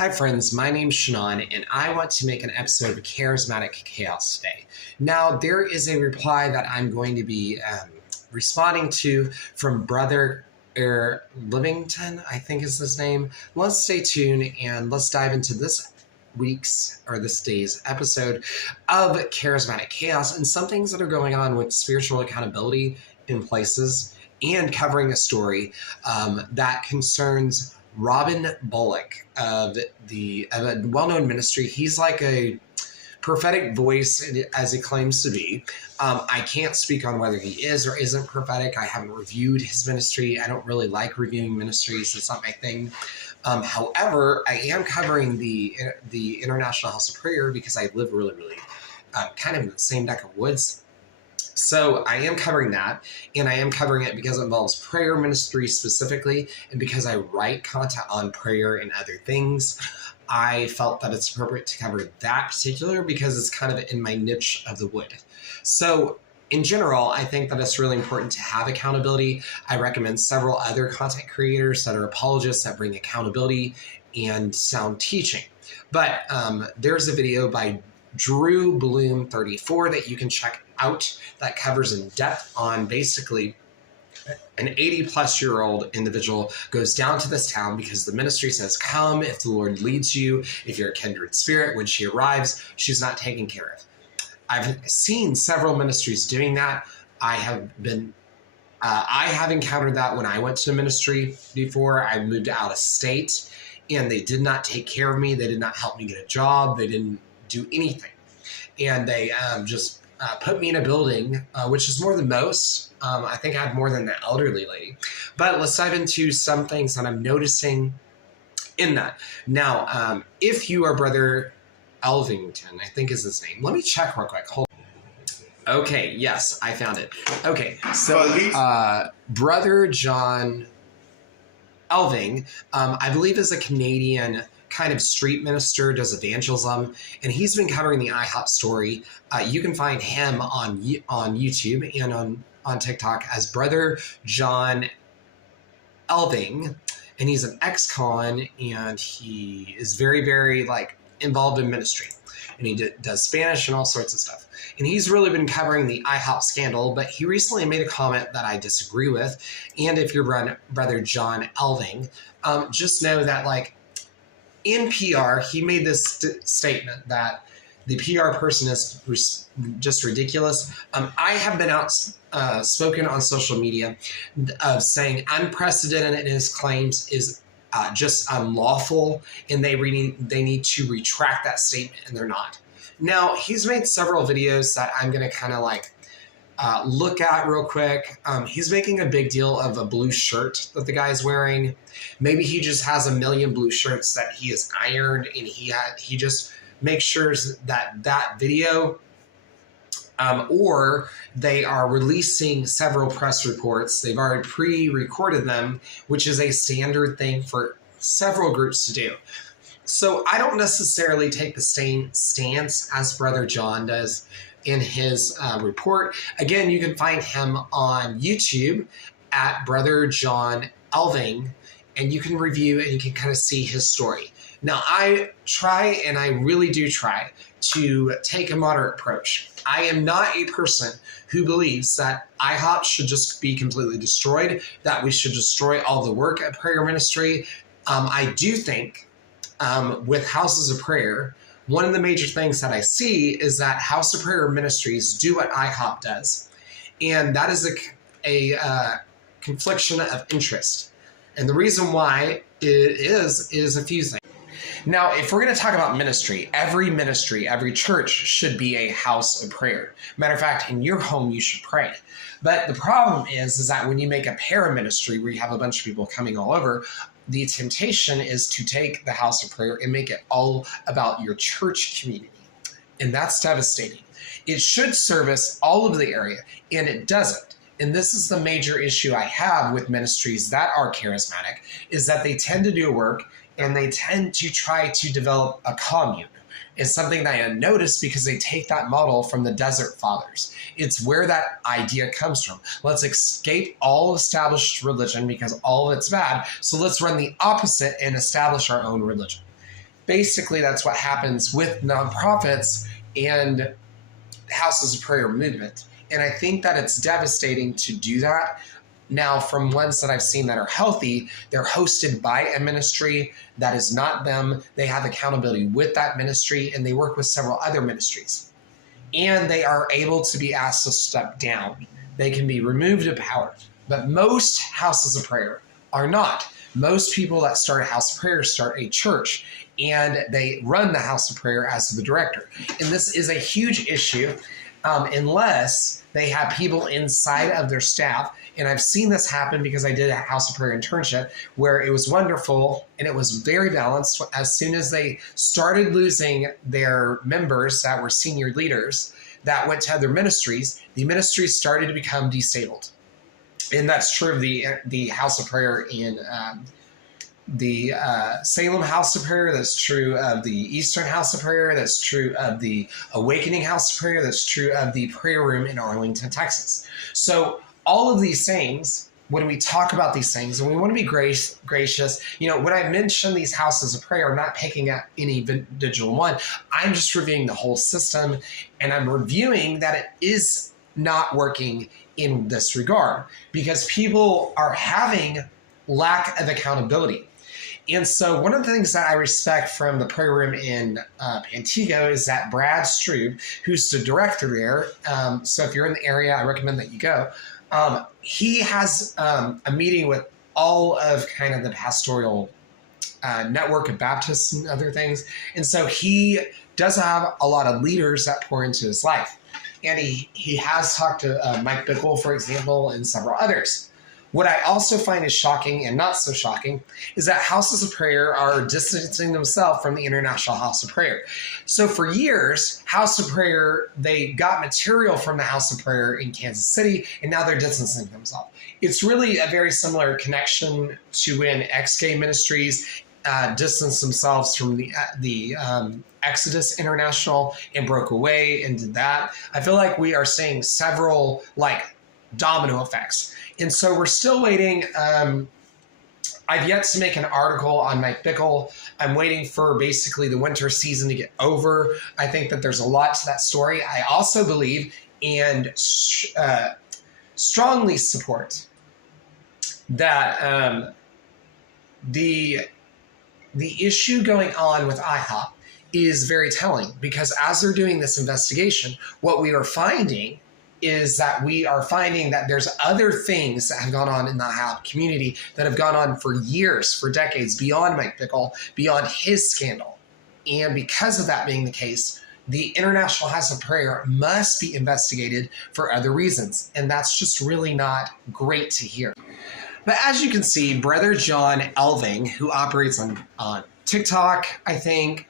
Hi friends, my name's Shannon, and I want to make an episode of Charismatic Chaos today. Now, there is a reply that I'm going to be responding to from Brother Livington, I think is his name. Let's stay tuned and let's dive into this day's episode of Charismatic Chaos and some things that are going on with spiritual accountability in places and covering a story that concerns Robin Bullock of a well-known ministry. He's like a prophetic voice, as he claims to be. I can't speak on whether he is or isn't prophetic. I haven't reviewed his ministry. I don't really like reviewing ministries. It's not my thing. However, I am covering the International House of Prayer because I live really kind of in the same neck of woods. So I am covering that, and I am covering it because it involves prayer ministry specifically, and because I write content on prayer and other things. I felt that it's appropriate to cover that particular because it's kind of in my niche of the wood. So in general, I think that it's really important to have accountability. I recommend several other content creators that are apologists that bring accountability and sound teaching. But there's a video by Drew Bloom 34 that you can check out that covers in depth on basically an 80-plus-year-old individual goes down to this town because the ministry says, come if the Lord leads you, if you're a kindred spirit. When she arrives, she's not taken care of. I've seen several ministries doing that. I have encountered that when I went to ministry before. I moved out of state, and they did not take care of me. They did not help me get a job. They didn't do anything. And they just put me in a building, which is more than most. I think I had more than the elderly lady. But let's dive into some things that I'm noticing in that. Now, if you are Brother Elvington, I think is his name. Let me check real quick. Hold on. Okay, yes, I found it. Okay, so Brother John Elving, I believe is a Canadian kind of street minister, does evangelism, and he's been covering the IHOP story. You can find him on YouTube and on TikTok as Brother John Elving, and he's an ex-con, and he is very involved in ministry, and he does Spanish and all sorts of stuff. And he's really been covering the IHOP scandal, but he recently made a comment that I disagree with. And if you're Brother John Elving, just know that in PR, he made this statement that the PR person is just ridiculous. I have been outspoken on social media of saying unprecedented in his claims is just unlawful, and they need to retract that statement, and they're not. Now, he's made several videos that I'm going to kind of look at real quick. He's making a big deal of a blue shirt that the guy's wearing. Maybe he just has a million blue shirts that he has ironed, and he just makes sure that video, or they are releasing several press reports. They've already pre-recorded them, which is a standard thing for several groups to do. So I don't necessarily take the same stance as Brother John does in his report. Again, you can find him on YouTube at BrotherJohnElving, and you can review and you can kind of see his story. Now, I try, and I really do try, to take a moderate approach. I am not a person who believes that IHOP should just be completely destroyed, that we should destroy all the work at prayer ministry. I do think with houses of prayer, one of the major things that I see is that House of Prayer ministries do what IHOP does, and that is a confliction of interest. And the reason why it is a few things. Now, if we're going to talk about ministry, every church should be a house of prayer. Matter of fact, in your home, you should pray. But the problem is that when you make a para-ministry where you have a bunch of people coming all over, the temptation is to take the house of prayer and make it all about your church community. And that's devastating. It should service all of the area, and it doesn't. And this is the major issue I have with ministries that are charismatic, is that they tend to do work and they tend to try to develop a commune. It's something that I noticed because they take that model from the Desert Fathers. It's where that idea comes from. Let's escape all established religion because all of it's bad. So let's run the opposite and establish our own religion. basically that's what happens with nonprofits and houses of prayer movement. And I think that it's devastating to do that. Now, from ones that I've seen that are healthy, they're hosted by a ministry that is not them. They have accountability with that ministry, and they work with several other ministries. And they are able to be asked to step down. They can be removed of power. But most houses of prayer are not. Most people that start a house of prayer start a church, and they run the house of prayer as the director. And this is a huge issue unless they have people inside of their staff. And I've seen this happen because I did a house of prayer internship where it was wonderful and it was very balanced. As soon as they started losing their members that were senior leaders that went to other ministries, the ministries started to become disabled. And that's true of the house of prayer in the Salem House of Prayer. That's true of the Eastern House of Prayer. That's true of the Awakening House of Prayer. That's true of the Prayer Room in Arlington, Texas. So all of these things, when we talk about these things, and we want to be gracious, when I mention these houses of prayer, I'm not picking at any individual one. I'm just reviewing the whole system, and I'm reviewing that it is not working in this regard because people are having lack of accountability. And so one of the things that I respect from the prayer room in Antigua is that Brad Strube, who's the director there, so if you're in the area, I recommend that you go. He has a meeting with all of kind of the pastoral network of Baptists and other things. And so he does have a lot of leaders that pour into his life. And he has talked to Mike Bickle, for example, and several others. What I also find is shocking and not so shocking is that houses of prayer are distancing themselves from the International House of Prayer. So for years, House of Prayer, they got material from the House of Prayer in Kansas City, and now they're distancing themselves. It's really a very similar connection to when XK Ministries distanced themselves from the Exodus International and broke away and did that. I feel like we are seeing several domino effects. And so we're still waiting. I've yet to make an article on Mike Bickle. I'm waiting for basically the winter season to get over. I think that there's a lot to that story. I also believe and strongly support that the issue going on with IHOP is very telling because as they're doing this investigation, what we are finding is that there's other things that have gone on in the IHOP community that have gone on for years, for decades, beyond Mike Bickle, beyond his scandal. And because of that being the case, the International House of Prayer must be investigated for other reasons. And that's just really not great to hear. But as you can see, Brother John Elving, who operates on TikTok, I think,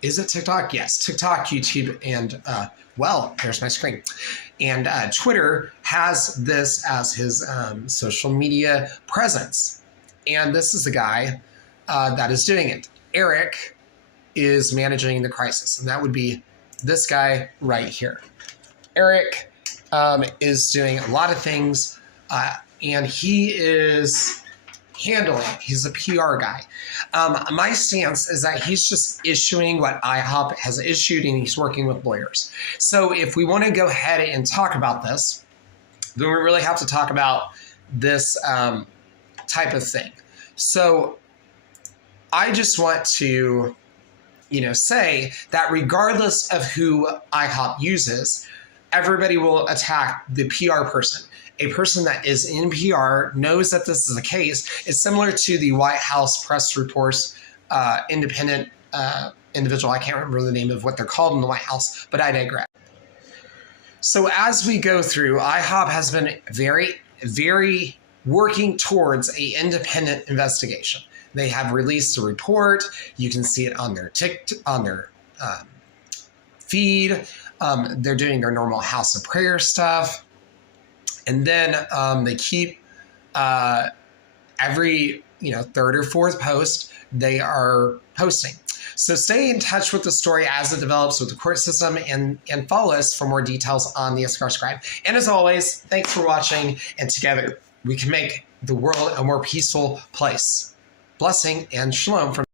is it TikTok? Yes, TikTok, YouTube, and there's my screen. And Twitter has this as his social media presence. And this is the guy that is doing it. Eric is managing the crisis, and that would be this guy right here. Eric is doing a lot of things, and he is he's a PR guy. My stance is that he's just issuing what IHOP has issued and he's working with lawyers. So if we want to go ahead and talk about this, then we really have to talk about this type of thing. So I just want to, say that regardless of who IHOP uses, everybody will attack the PR person. A person that is in PR knows that this is the case. It's similar to the White House press reports, independent individual. I can't remember the name of what they're called in the White House, but I digress. So as we go through, IHOP has been very, very working towards an independent investigation. They have released a report. You can see it on their feed. They're doing their normal House of Prayer stuff. And then they keep every third or fourth post they are posting. So stay in touch with the story as it develops with the court system and follow us for more details on the Escar Scribe. And as always, thanks for watching, and together we can make the world a more peaceful place. Blessing and shalom from